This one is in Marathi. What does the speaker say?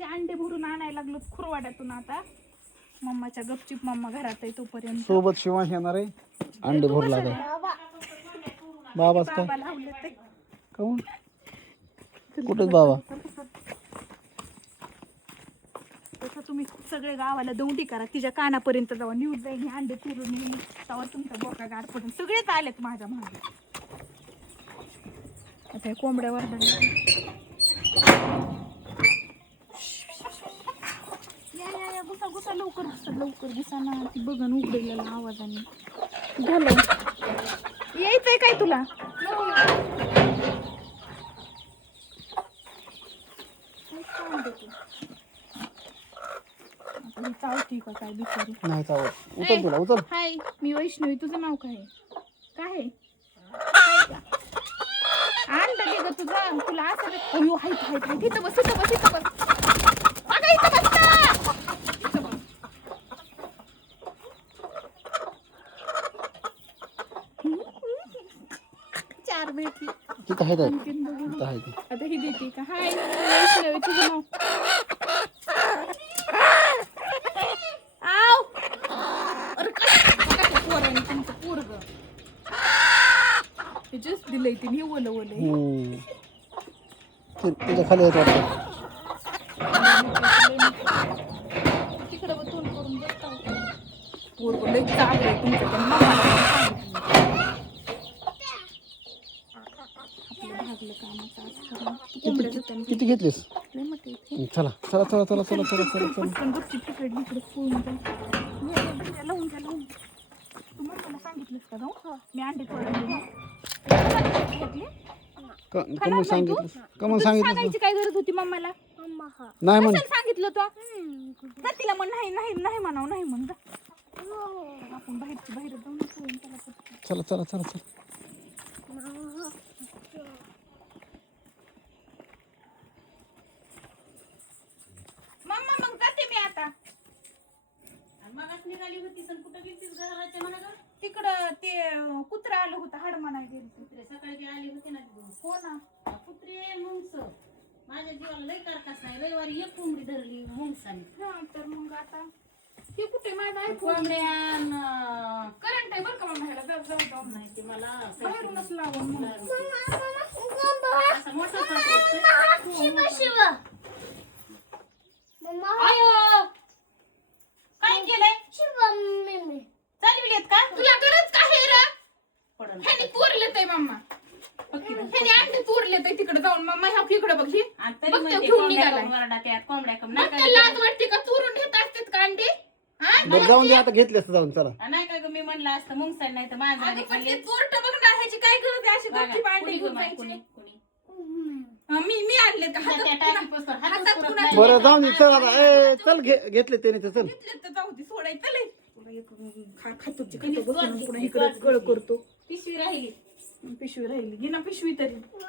माझे अंडे भरून आणायला लागलो खुरवाड्यातून आता. मम्माच्या गपचिप मम्मा घरात आहे तोपर्यंत. सोबत शिवांश येणार आहे, अंडे भरू लागेल. बाबाच काय बाबा लावले ते काऊन कुठेच बाबा? तसं तुम्ही सगळे गावाला दौंडी करा, तिच्या कानापर्यंत जावा, न्यूज जाईल अंडे चुरून येईल, त्यावर तुमचा बोका गार पडून सगळेच आलेत माझ्या मागे. आता हे कोंबड्या वरडल्या. या घुसा घुसा लवकर घुसा ना, ती बघन उघडलेला आवाजाने. झालं यायचंय काय तुला? चावती का काय बिचारी? नाही चावत. उचल तुला उचल. हाय, मी वैष्णवी. तुझं नाव काय? काय अंड दे ग तुझं. तुला असं अयो हाय हाय हाय. तिथं बस तिथं बस तिथं बस. अगं इथं बस ना. इथं बस. चार भेटली. तिथं आहे आणखीन बघू. तिथं आहे ती. आता ही देते का? हाय वैष्णवी. तुझं नाव? आव अरे काय पोराने तुमचं पोरग हे जस्ट दिलंय ते मी ओलं ओलं तिच्या खाली येत वाटतं. तिकडं बघ तोंड करून बसता पोरग लई चांगलं आहे तुमचं पण मम्माला आपलं भागलं कामाचं आज करून कोंबड्या धुताना किती घेतलीस? लई मोठे आहेत. चला चला चला चला चला चला चला चला. पटकन गपचीप तिकडे इकडे पळून जा. लावून जा लावून. तू मम्माला सांगितलंस का जाऊ? मी अंडे फोडले घेतले. कमून सांगितलं कमून सांगितलं सांगायची काय गरज होती मम्माला? नाही म्हण. कशाला सांगितलं तू? जा तिला म्हण नाही नाही नाही म्हणाव नाही म्हण जा. आपण बाहेरची बाहेर जाऊन पळून त्याला पटकन. चला चला चला चला. मम्मा मग जाते मी आता. मगाच निघाली होती सण कुठं गेलतीस घराच्या मनाला? तिकडं ते कुत्रा आलं होतं हाड म्हणाय गेली. कुत्रे सकाळी ती आली होती ना तिकडून. हो ना. कुत्रे मुंगस माझ्या जीवाला लय कारकास नाही. रविवारी एक कोंबडी धरली मुंगसाने. हा तर मग आता ते कुठे माझा कोंबड्यान करंट आहे बरं का मम्मा ह्याला जाऊ जाऊ जाऊ नाही ते मला बाहेरूनच लावून मग. असं मोठं आयो काय केलंय? चालविलेत का? तुला गरज काय आहे रे? पडन ह्यानी चोरलेत आहे मम्मा. ह्यानी अंडे चोरलेत आहे तिकडे जाऊन मम्मा ह्या इकडे बघ ही. आणि तरी बघ ते म्हणते घेऊन कोंबड्या निघालाय. कम वरडा त्यात कोंबड्या कम मग नाही त्याला लाज वाटते का चोरून घेत असतात का अंडे? हा? बरं जाऊन दे आता घेतले असतं जाऊन चला. नाही का ग मी म्हणलं असतं मुंगसाने नाही तर माझं अगं पण ते चोरटं बघ ना ह्याची काय गरज आहे अशी गपचीप अंडे घेऊन जायची? कोणी हा, मी आणले का त्या हातात टाकी पुस्तक हातात हातात पुरत कुणा- नाही. बरं जाऊन दे चल आता. ए चल घेतले त्याने तर चल. घेतले तर जाऊ दे सोडायचं लय. तुला एक खातोची खातो बसून पुन्हा इकडे गळ करतो. पिशवी राहिली पिशवी राहिली घे ना पिशवी तरी.